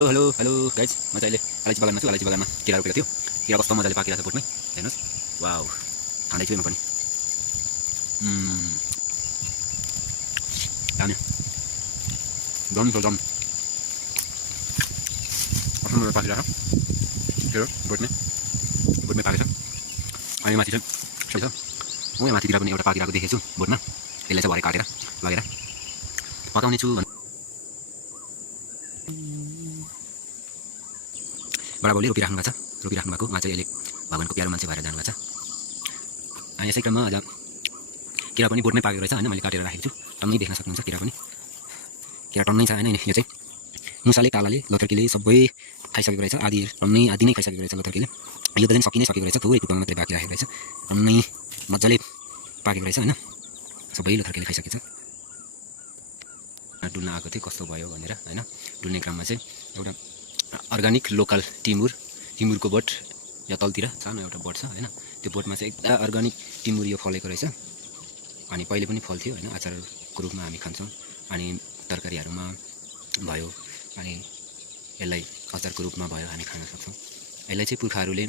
Hello hello guys म चाहिँ अहिले अलैँची बगानमा छु। अलैँची बगानमा केरा रोपेको थियो। केरा कस्तो मजाले पाकिरहेको छ बोटमै, हेर्नुहोस्। वाउ, खाँदैछु म पनि। दामी दम छ दम। कस्तो मजाले पाकिरहेको छ केरा बोटमै पाकेको छ। अनि माथि चाहिँ सबै छ। म यहाँ माथितिर पनि एउटा पाकिरहेको देखेछु बोटमा। त्यसलाई चाहिँ भरे काटेर लगेर पकाउने छु। बडाबाउले रोपिराख्नु भएको छ। रोपिराख्नु भएको उहाँ चाहिँ अहिले भगवानको प्यारो मान्छे भएर जानुभएको छ। अनि यसै क्रममा आज केरा पनि बोटमै पाकेको रहेछ होइन। मैले काटेर राखेको छु। टन्नै देख्न सक्नुहुन्छ केरा पनि। केरा टन्नै छ होइन। यो चाहिँ मुसाले कालाले लथर्कीले सबै खाइसकेको रहेछ। आधी नै खाइसकेको रहेछ लथर्कीले। यो त चाहिँ सकिसकेको रहेछ। थोरै टुप्पामा मात्रै बाँकी राखेको रहेछ। टन्नै मजाले पाकेको रहेछ होइन। सबै लथर्कीले खाइसकेको छ। डुल्न आएको थियो कस्तो भयो भनेर होइन। डुल्ने क्रममा चाहिँ एउटा अर्ग्यानिक लोकल टिमुरको बोट या तलतिर सानो एउटा बोट छ होइन। त्यो बोटमा चाहिँ एकदम अर्ग्यानिक टिमुर यो फलेको रहेछ। अनि पहिले पनि फल्थ्यो होइन। अचारको रूपमा हामी खान्छौँ अनि तरकारीहरूमा भयो। अनि यसलाई अचारको रूपमा भयो हामी खान सक्छौँ। यसलाई चाहिँ पुर्खाहरूले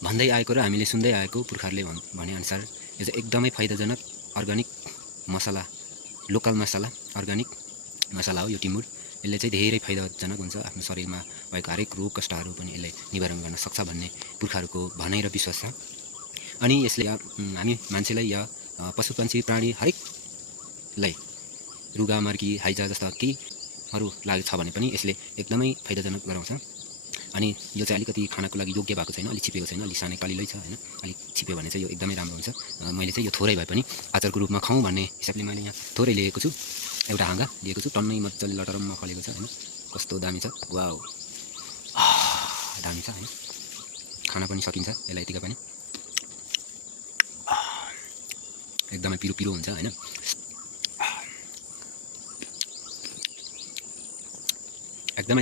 भन्दै आएको र हामीले सुन्दै आएको पुर्खाहरूले भनेअनुसार यो चाहिँ एकदमै फाइदाजनक अर्ग्यानिक मसला, लोकल मसला, अर्ग्यानिक मसला हो यो टिमुर। यसले चाहिँ धेरै फाइदाजनक हुन्छ। आफ्नो शरीरमा भएको हरेक रोग कष्टहरू पनि यसले निवारण गर्न सक्छ भन्ने पुर्खाहरूको भनाइ र विश्वास छ। अनि यसले हामी मान्छेलाई या पशु पक्षी प्राणी हरेकलाई रुगा मर्की हैजा जस्ता केहीहरू लागेको छ भने पनि यसले एकदमै फाइदाजनक गराउँछ। अनि यो चाहिँ अलिकति खानाको लागि योग्य भएको छैन, अलिक छिपेको छैन, अलिक सानै कलिलै छ होइन। अलिक छिप्यो भने चाहिँ यो एकदमै राम्रो हुन्छ। मैले चाहिँ यो थोरै भए पनि अचारको रूपमा खाउँ भन्ने हिसाबले मैले यहाँ थोरै लिएको छु। एउटा हाँगा लिएको छु। टन्नै मजाले लटरम्म फलेको छ होइन। कस्तो दामी छ। वाउ, दामी छ होइन। खाना पनि सकिन्छ यसलाई यतिका पनि। एकदमै पिरो पिरो हुन्छ होइन। एकदमै